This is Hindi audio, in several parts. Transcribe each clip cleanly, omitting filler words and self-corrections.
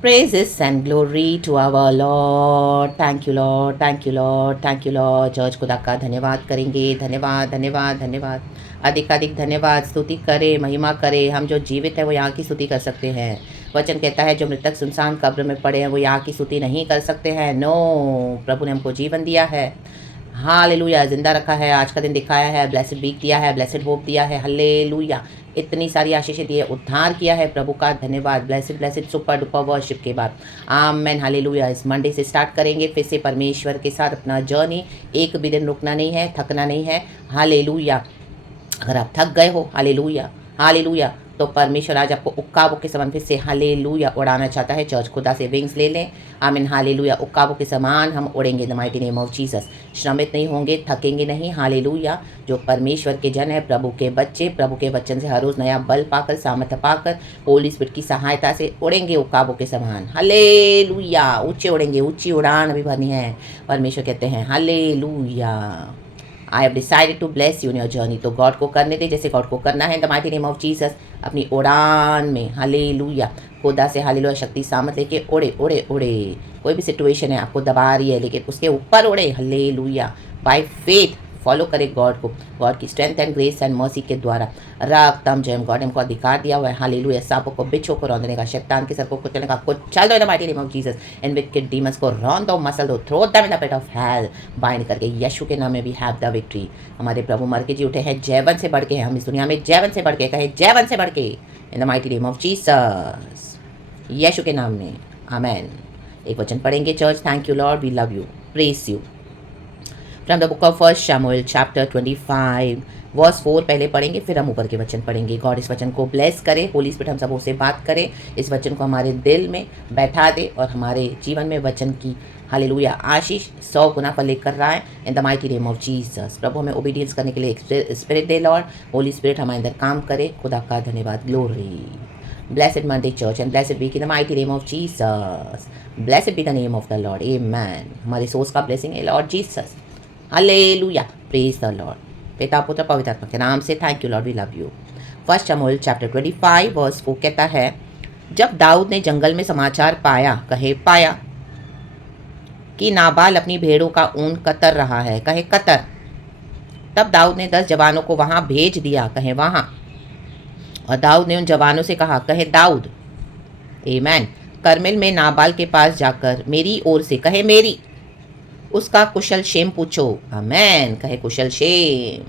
Praises and glory to our Lord. Thank you Lord, thank you Lord, thank you Lord. Church खुदा का धन्यवाद करेंगे। धन्यवाद धन्यवाद धन्यवाद। अधिक अधिक धन्यवाद। स्तुति करें, महिमा करें। हम जो जीवित है वो यहाँ की स्तुति कर सकते हैं। वचन कहता है जो मृतक सुनसान कब्र में पड़े हैं वो यहाँ की स्तुति नहीं कर सकते हैं। नो, प्रभु ने हमको जीवन दिया है। हालेलुया, जिंदा रखा है, आज का दिन दिखाया है, ब्लेसिड वीक दिया है, ब्लेसिड होप दिया है। हालेलुया, इतनी सारी आशीषें दी है, उद्धार किया है। प्रभु का धन्यवाद। Blessed blessed super duper worship के बाद आमेन हालेलुया। इस मंडे से स्टार्ट करेंगे फिर से परमेश्वर के साथ अपना जर्नी। एक भी दिन रुकना नहीं है, थकना नहीं है। हालेलुया, अगर आप थक गए हो हालेलुया हालेलुया तो परमेश्वर आज आपको उक्काबों के समान फिर से हालेलुया उड़ाना चाहता है। चर्च खुदा से विंग्स ले लें। आमीन हालेलुया। उक्काबों के समान हम उड़ेंगे the mighty name of Jesus. श्रमित नहीं होंगे, थकेंगे नहीं। हालेलुया। जो परमेश्वर के जन है, प्रभु के बच्चे, प्रभु के वचन से हर रोज़ नया बल पाकर, सामर्थ्य पाकर, होली स्पिरिट की सहायता से उड़ेंगे उक्काबों के समान। हालेलुया, ऊंचे उड़ेंगे, ऊंची उड़ान अभी भरनी है। परमेश्वर कहते हैं hallelujah, I have decided to bless you in your journey. तो गॉड को करने दे जैसे गॉड को करना है the mighty name of Jesus. अपनी उड़ान में हालेलुया खुदा से हालेलुया शक्ति सामर्थ लेके उड़े उड़े उड़े। कोई भी सिचुएशन है आपको दबा रही है लेकिन उसके ऊपर उड़े हालेलुया। बाय फेथ फॉलो करे गॉड को, गॉड की strength and grace and mercy के द्वारा। रक्तम जयम, गॉड हमको अधिकार दिया हुआ है हालेलुया। सांपों को, बिच्छों को रौंदने का, शैतान के सर को कुचलने का। चल दो in the mighty name of Jesus. And wicked demons को रौंद दो, मसल दो, throw them in the pit of hell. Bind करके यीशु के नाम में भी हैव द विक्ट्री। हमारे प्रभु मर के जी उठे हैं, जयवन से बढ़ के हैं। हम इस दुनिया में जयवन से बढ़ के, कहे जयवन से बढ़ के, in the mighty name of Jesus, यीशु के नाम में आमेन। एक वचन पढ़ेंगे church. Thank you Lord, we love you, praise you. From the book of 1 शमूएल चैप्टर 25 वर्स 4 पहले पढ़ेंगे, फिर हम ऊपर के वचन पढ़ेंगे। गॉड इस वचन को ब्लेस करे, होली स्पिरिट हम सबों से बात करे, इस वचन को हमारे दिल में बैठा दे और हमारे जीवन में वचन की हालेलुया आशीष 100 गुना फल लेकर रहा है in the mighty name of Jesus. प्रभु हमें ओबीडियंस करने के लिए स्पिरिट दे लॉर्ड। होली स्पिरिट हमारे अंदर काम करे। खुदा का धन्यवाद, glory. Blessed Monday Church and blessed week in the mighty name of Jesus. Blessed be the name of the Lord. Amen. हमारे सोर्स का ब्लेसिंग है Lord Jesus. Hallelujah, praise the Lord. पिता पुत्र पवित्र आत्मा के नाम से thank you Lord, we love you. 1 शमूएल चैप्टर 25 वर्स 4 कहता है, जब दाऊद ने जंगल में समाचार पाया, कहे पाया, कि नाबाल अपनी भेड़ों का ऊन कतर रहा है, कहे कतर, तब दाऊद ने 10 जवानों को वहां भेज दिया, कहे वहां। और दाऊद ने उन जवानों से कहा, कहे दाऊद आमेन, करमेल में नाबाल के पास जाकर मेरी ओर से, कहे मेरी, उसका कुशल क्षेम पूछो। आमेन, कहे कुशल क्षेम।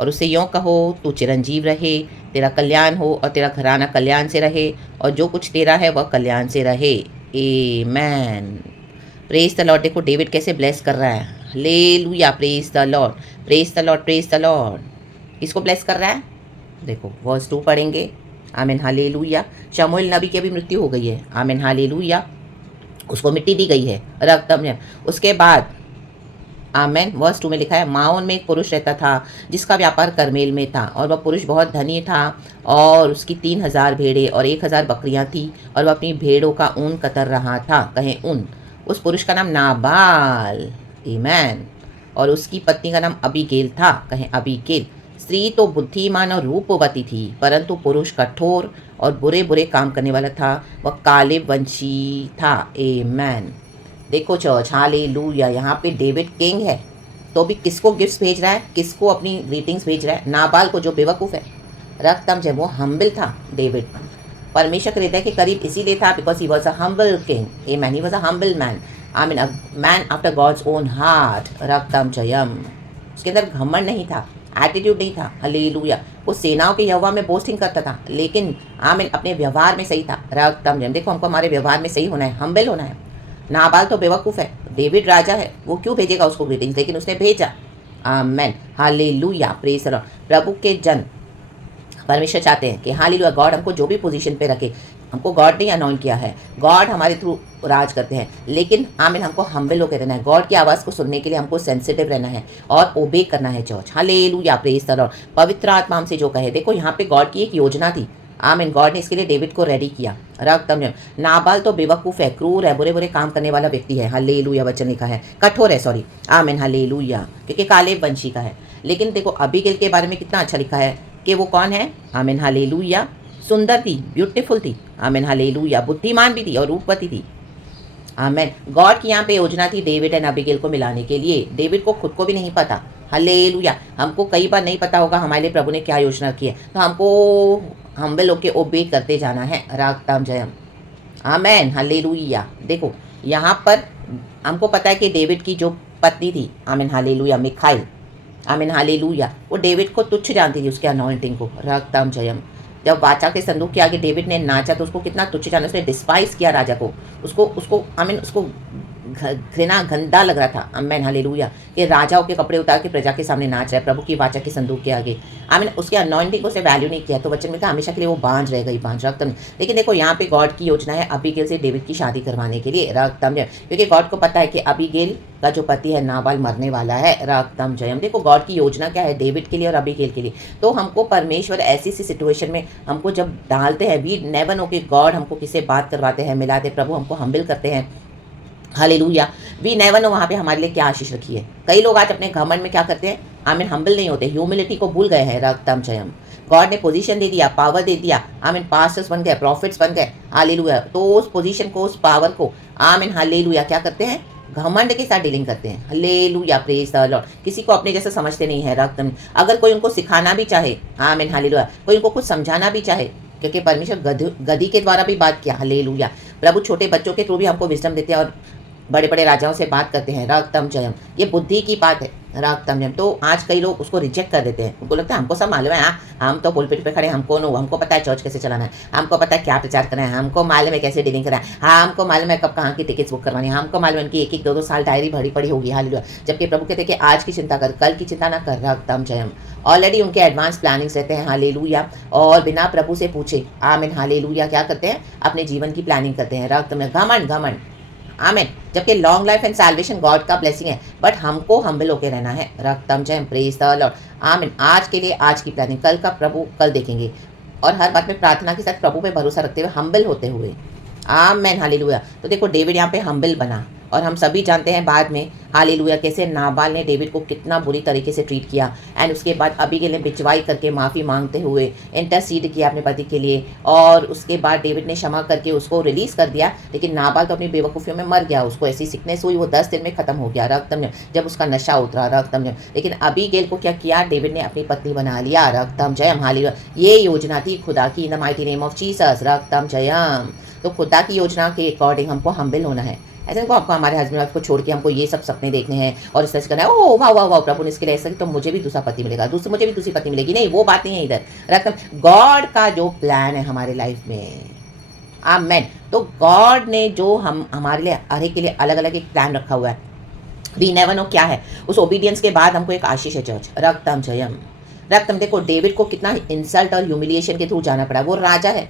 और उससे यों कहो, तू चिरंजीव रहे, तेरा कल्याण हो और तेरा घराना कल्याण से रहे, और जो कुछ तेरा है वह कल्याण से रहे। आमेन। Praise the Lord. देखो डेविड कैसे ब्लेस कर रहा है। Hallelujah, praise the Lord, praise the Lord, praise the Lord. किसको ब्लेस कर रहा है? देखो वर्स 2 पढ़ेंगे। आमीन हालेलुया। शमूएल नबी की अभी मृत्यु हो गई है। आमीन हालेलुया। उसको मिट्टी दी गई है, रक्तम है। उसके बाद आमीन वर्स 2 में लिखा है, माओन में एक पुरुष रहता था जिसका व्यापार करमेल में था, और वह पुरुष बहुत धनी था, और उसकी 3000 भेड़ें और 1000 बकरियां थी, और वह अपनी भेड़ों का ऊन कतर रहा था, कहें ऊन। उस पुरुष का नाम नाबाल, आमीन, और उसकी पत्नी का नाम अबीगेल था, कहें अबीगेल। स्त्री तो बुद्धिमान और रूपवती थी, परंतु पुरुष कठोर और बुरे बुरे काम करने वाला था, वह काले वंशी था। आमेन। देखो चर्च हालेलुया, यहाँ पे डेविड किंग है तो भी किसको गिफ्ट्स भेज रहा है, किसको अपनी ग्रीटिंग्स भेज रहा है? नाबाल को, जो बेवकूफ़ है। रक्तम जब वो हम्बल था डेविड, परमेश्वर के हृदय के करीब इसीलिए था because he was a humble king. Amen, he was a humble man. I mean a man after God's own heart. रक्तम जयम। उसके अंदर घमंड नहीं था, एटीट्यूड नहीं था। हालेलुया। वो सेनाओं के यहोवा में बोस्टिंग करता था, लेकिन आमीन अपने व्यवहार में सही था। रक्तम जयम। देखो हमको हमारे व्यवहार में सही होना है, हम्बल होना है। नाबाल तो बेवकूफ़ है, डेविड राजा है, वो क्यों भेजेगा उसको ग्रीटिंग्स, लेकिन उसने भेजा। Amen hallelujah, praise the Lord. प्रभु के जन परमेश्वर चाहते हैं कि हालेलुया गॉड हमको जो भी पोजीशन पे रखे, हमको गॉड ने अनॉइंट किया है, गॉड हमारे थ्रू राज करते हैं, लेकिन आमीन हमको हम्बल होकर रहना है। गॉड की आवाज़ को सुनने के लिए हमको सेंसिटिव रहना है और ओबे करना है church. Hallelujah, praise the Lord. पवित्र आत्मा हमसे जो कहे, देखो यहाँ पे गॉड की एक योजना थी। आमीन, गॉड ने इसके लिए डेविड को रेडी किया। रक्तम। नाबाल तो बेवकूफ़ है, क्रूर है, बुरे बुरे काम करने वाला व्यक्ति है। हालेलुया, वचन लिखा है, कठोर है, सॉरी। आमीन हालेलुया, क्योंकि काले वंशी का है। लेकिन देखो अबीगेल के बारे में कितना अच्छा लिखा है कि वो कौन है? आमीन हालेलुया, सुंदर थी, ब्यूटीफुल थी। आमीन, हालेलुया। बुद्धिमान भी थी और रूपवती थी। आमीन। गॉड की यहाँ पे योजना थी डेविड एंड अबीगेल को मिलाने के लिए। डेविड को खुद को भी नहीं पता। हालेलुया। हमको कई बार नहीं पता होगा हमारे लिए प्रभु ने क्या योजना की है, तो हमको हम्बल होके ओबे करते जाना है। राग ताम जयम। आमेन, हालेलुया। देखो यहाँ पर हमको पता है कि डेविड की जो पत्नी थी, आमीन हालेलुया, मिखाइल, आमीन हालेलुया, वो डेविड को तुच्छ जानती थी, उसके अनॉइंटिंग को। राग ताम जयम। जब वाचा के संदूक के आगे डेविड ने नाचा तो उसको कितना तुच्छ जाना, उसने डिस्पाइस किया राजा को। उसको उसको आमीन उसको घृणा गंदा लग रहा था। आमीन हालेलुया, कि राजाओं के कपड़े उतार के प्रजा के सामने नाच रहा है प्रभु की वाचा के संदूक के आगे। आमीन। उसके अनॉइंटिंग को उसने वैल्यू नहीं किया, तो वचन में कहा हमेशा के लिए वो बांझ रह गई, बांझ रक्तम। लेकिन देखो यहाँ पे गॉड की योजना है अबीगेल से डेविड की शादी करवाने के लिए। रक्तम जयम। क्योंकि गॉड को पता है कि अबीगेल का जो पति है नाबाल मरने वाला है। रक्तम जयम। देखो गॉड की योजना क्या है डेविड के लिए और अबीगेल के लिए। तो हमको परमेश्वर ऐसी सी सिचुएशन में हमको जब डालते हैं, वी नेवर नो कि गॉड हमको किससे बात करवाते हैं, मिलाते, प्रभु हमको हम्बल करते हैं। हालेलुया। वी नेवर नो वहाँ पे हमारे लिए क्या आशीष रखी है। कई लोग आज अपने घमंड में क्या करते हैं, आमीन, हम्बल नहीं होते, ह्यूमिलिटी को भूल गए हैं। रक्तम जयम। गॉड ने पोजीशन दे दिया, पावर दे दिया, आमीन, पास्टर्स बन गए, प्रॉफिट्स बन गए, हालेलुया, तो उस पोजीशन को, उस पावर को, आमीन हालेलुया, क्या करते हैं, घमंड के साथ डीलिंग करते हैं। Hallelujah, praise the Lord. किसी को अपने जैसा समझते नहीं है। रक्तम। अगर कोई उनको सिखाना भी चाहे, आमीन हालेलुया, कोई उनको कुछ समझाना भी चाहे, क्योंकि परमेश्वर गधी के द्वारा भी बात किया। हालेलुया। प्रभु छोटे बच्चों के थ्रू भी हमको विजडम देते हैं और बड़े बड़े राजाओं से बात करते हैं। रागतम जयम। ये बुद्धि की बात है। रागतम जयम। तो आज कई लोग उसको रिजेक्ट कर देते हैं, उनको लगता है हमको सब मालूम है, हम तो पुलपिट पे खड़े, हमको पता है चर्च कैसे चलाना है, हमको पता है क्या प्रचार करना है, हमको मालूम है कैसे डीलिंग करना है, हमको मालूम है कब कहाँ की टिकट्स बुक करवानी है, हमको मालूम है कि एक एक दो साल डायरी भरी पड़ी होगी। हालेलुया। जबकि प्रभु कहते हैं कि आज की चिंता कर, कल की चिंता ना कर। रागतम जयम। ऑलरेडी उनके एडवांस प्लानिंग्स रहते हैं। हालेलुया। और बिना प्रभु से पूछे, आमीन हालेलुया, क्या करते हैं, अपने जीवन की प्लानिंग करते हैं। रागतम। घमंड, घमंड, आमीन। जबकि long life and salvation God का ब्लेसिंग है, बट हमको हम्बल होके रहना है। रक्तम जयम। Praise the Lord. आमीन। आज के लिए आज की प्लानिंग, कल का प्रभु कल देखेंगे, और हर बात में प्रार्थना के साथ प्रभु पे भरोसा रखते हुए, हम्बल होते हुए। आमीन हालेलुया। तो देखो डेविड यहाँ पे हम्बल बना, और हम सभी जानते हैं बाद में, हालेलुया, कैसे नाबाल ने डेविड को कितना बुरी तरीके से ट्रीट किया। एंड उसके बाद अबीगेल ने बिचवाई करके माफ़ी मांगते हुए इंटरसीड किया अपने पति के लिए, और उसके बाद डेविड ने क्षमा करके उसको रिलीज़ कर दिया। लेकिन नाबाल तो अपनी बेवकूफ़ियों में मर गया, उसको ऐसी सिकनेस हुई, वो 10 दिन में ख़त्म हो गया। रक्तम जब उसका नशा उतरा। रक्तम जयम। लेकिन अबीगेल को क्या किया, डेविड ने अपनी पत्नी बना लिया। रक्तम जयम। हालेलुया। ये योजना थी खुदा की, in the mighty name of Jesus. रक्तम जयम। तो खुदा की योजना के अकॉर्डिंग हमको हम्बल होना है। ऐसे को आपको हमारे हस्बैंड वाइफ को छोड़ के हमको ये सब सपने देखने हैं और इस तरह से करना है, ओ वाह वाह वाह, प्रभु ने इसके लिए ऐसा तो मुझे भी दूसरा पति मिलेगा, मुझे भी दूसरी पति मिलेगी। नहीं, वो बात नहीं है इधर। रकम गॉड का जो प्लान है हमारे लाइफ में, आमेन। तो गॉड ने जो हमारे लिए हर एक के लिए अलग अलग एक प्लान रखा हुआ है। वी नेवर नो क्या है। उस ओबीडियंस के बाद हमको एक आशीष है चर्च। रक्तम जयम। रक्तम। देखो डेविड को कितना इंसल्ट और ह्यूमिलिएशन के थ्रू जाना पड़ा, वो राजा है,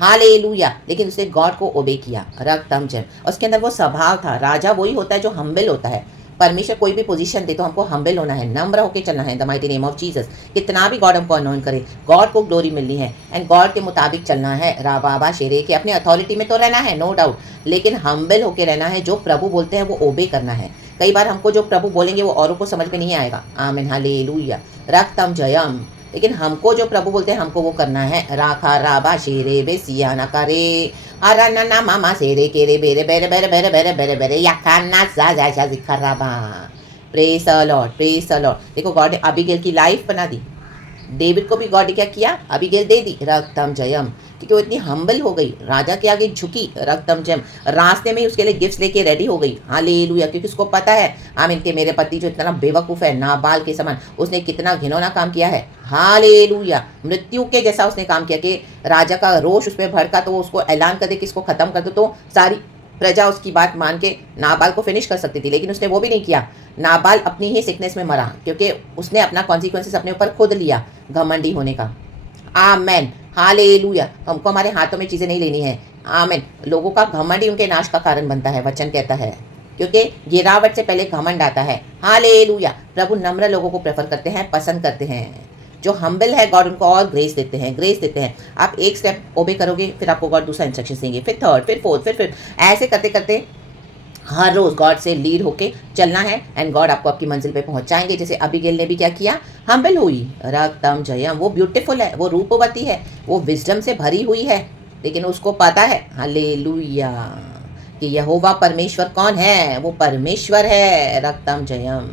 हालेलुया, लेकिन उसने गॉड को ओबे किया। रक्तम जयम। उसके अंदर वो स्वभाव था। राजा वही होता है जो हम्बल होता है। परमेश्वर कोई भी पोजीशन दे तो हमको हम्बल होना है, नम्र होकर चलना है। The mighty name of Jesus. कितना भी गॉड हमको अनॉइंट करे, गॉड को ग्लोरी मिलनी है एंड गॉड के मुताबिक चलना है। राबाबा शेरे के अपने अथॉरिटी में तो रहना है, नो डाउट, लेकिन हम्बल होकर रहना है। जो प्रभु बोलते हैं वो ओबे करना है। कई बार हमको जो प्रभु बोलेंगे वो औरों को समझ में नहीं आएगा। आमीन हालेलुया। रक्तम जयम। लेकिन हमको जो प्रभु बोलते हैं हमको वो करना है। राखा राबा शेरे बे सिया ना करे अरा ना ना मामा शेरे केरे बेरे बेरे बेरे बेरे बेरे बेरे बेरे याका ना जा जा जा जिखा राबा। Praise the Lord, praise the Lord. देखो गॉड ने अबीगेल की लाइफ बना दी, डेविड को भी गॉड ने क्या किया, अबीगेल दे दी। रक्तम जयम। क्योंकि वो इतनी हम्बल हो गई, राजा के आगे झुकी। रक्तम जयम। रास्ते में ही उसके लिए गिफ्ट्स लेके रेडी हो गई। हालेलुया। क्योंकि उसको पता है, आमीन, के मेरे पति जो इतना बेवकूफ़ है, नाबाल के समान, उसने कितना घिनौना काम किया है। हालेलुया। मृत्यु के जैसा उसने काम किया कि राजा का रोष उस पर भड़का तो उसको ऐलान कर दे कि इसको ख़त्म कर दो, तो सारी प्रजा उसकी बात मान के नाबाल को फिनिश कर सकती थी। लेकिन उसने वो भी नहीं किया। नाबाल अपनी ही सिकनेस में मरा, क्योंकि उसने अपना कॉन्सिक्वेंसेस अपने ऊपर खुद लिया, घमंडी होने का। Amen hallelujah. हमको हमारे हाथों में चीज़ें नहीं लेनी है। आमेन। लोगों का घमंड ही उनके नाश का कारण बनता है, वचन कहता है, क्योंकि गिरावट से पहले घमंड आता है। हालेलुया। प्रभु नम्र लोगों को प्रेफर करते हैं, पसंद करते हैं। जो हम्बल है गॉड उनको और ग्रेस देते हैं, ग्रेस देते हैं। आप एक स्टेप ओबे करोगे, फिर आपको गॉड दूसरा इंस्ट्रक्शन देंगे, फिर थर्ड, फिर फोर्थ, फिर ऐसे करते करते हर रोज़ गॉड से लीड होके चलना है एंड गॉड आपको आपकी मंजिल पे पहुंचाएंगे। जैसे अबीगेल ने भी क्या किया, हम्बल हुई, रक्तम जयम। वो ब्यूटीफुल है, वो रूपवती है, वो विजडम से भरी हुई है, लेकिन उसको पता है हालेलुया कि यहोवा परमेश्वर कौन है, वो परमेश्वर है। रक्तम जयम।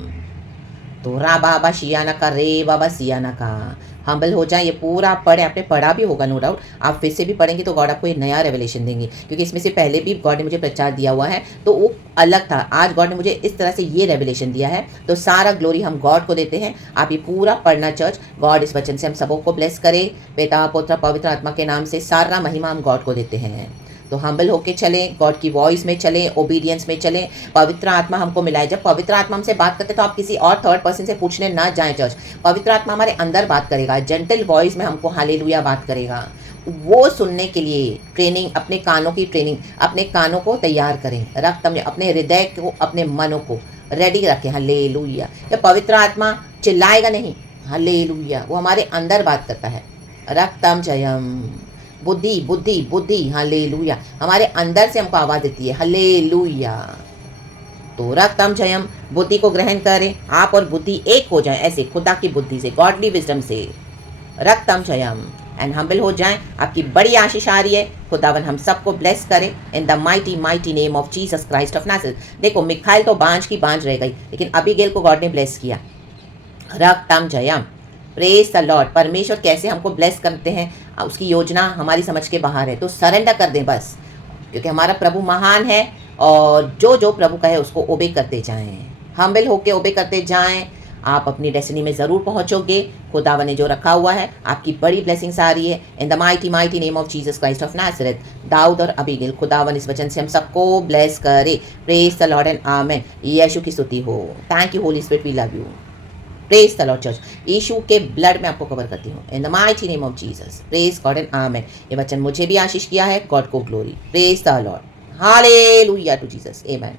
तो रा बाबा शियाना का, रे बाबा सियाना का। हम्बल हो जाए, ये पूरा आप पढ़े, आपने पढ़ा भी होगा नो डाउट, आप फिर से भी पढ़ेंगे तो गॉड आपको एक नया रेवलेशन देंगे, क्योंकि इसमें से पहले भी गॉड ने मुझे प्रचार दिया हुआ है तो वो अलग था। आज गॉड ने मुझे इस तरह से ये रेवलेशन दिया है, तो सारा ग्लोरी हम गॉड को देते हैं। आप ये पूरा पढ़ना चर्च। गॉड इस वचन से हम सबों को ब्लेस करे, पिता पुत्र पवित्र आत्मा के नाम से सारा महिमा हम गॉड को देते हैं। तो हम्बल होके चलें, गॉड की वॉइस में चलें, ओबीडियंस में चलें। पवित्र आत्मा हमको मिलाए। जब पवित्र आत्मा हमसे बात करते तो आप किसी और थर्ड पर्सन से पूछने ना जाएं चर्च। पवित्र आत्मा हमारे अंदर बात करेगा, जेंटल वॉइस में हमको हालेलुया बात करेगा। वो सुनने के लिए ट्रेनिंग, अपने कानों की ट्रेनिंग, अपने कानों को तैयार करें। रक्त अपने हृदय को, अपने मनों को रेडी रखें। हालेलुया। जब पवित्र आत्मा चिल्लाएगा नहीं, हालेलुया, वो हमारे अंदर बात करता है। रक्तम जयम। बुद्धि बुद्धि बुद्धि, हालेलुया, हमारे अंदर से हमको आवाज़ देती है, हालेलुया। तो रक्तम जयम, बुद्धि को ग्रहण करें, आप और बुद्धि एक हो जाएं, ऐसे खुदा की बुद्धि से, गॉडली विजडम से। रक्तम जयम एंड हम्बल हो जाएं। आपकी बड़ी आशीष आ रही है। खुदावन हम सबको ब्लेस करे in the mighty mighty name of Jesus Christ of Nazareth. देखो मिखाइल तो बांझ की बांझ रह गई, लेकिन अबीगेल को गॉड ने ब्लेस किया। रक्तम जयम। Praise the Lord. परमेश्वर कैसे हमको ब्लेस करते हैं, उसकी योजना हमारी समझ के बाहर है, तो सरेंडर कर दें बस, क्योंकि हमारा प्रभु महान है और जो जो प्रभु कहे उसको ओबे करते जाएं। हम्बल होके ओबे करते जाएं, आप अपनी डेस्टिनी में ज़रूर पहुंचोगे। खुदावन ने जो रखा हुआ है, आपकी बड़ी ब्लेसिंग्स आ रही है in the mighty mighty name of Jesus Christ of Nazareth. दाऊद और अबीगेल, खुदावन इस वचन से हम सबको ब्लेस करे। Praise the Lord and amen. यीशु की स्तुति हो। Thank you Holy Spirit, we love you. Praise the Lord church. यीशु के ब्लड में आपको कवर करती हूँ in the mighty name of Jesus. Praise God and amen. ये वचन मुझे भी आशीष किया है, गॉड को glory. Praise the Lord, hallelujah to Jesus, amen.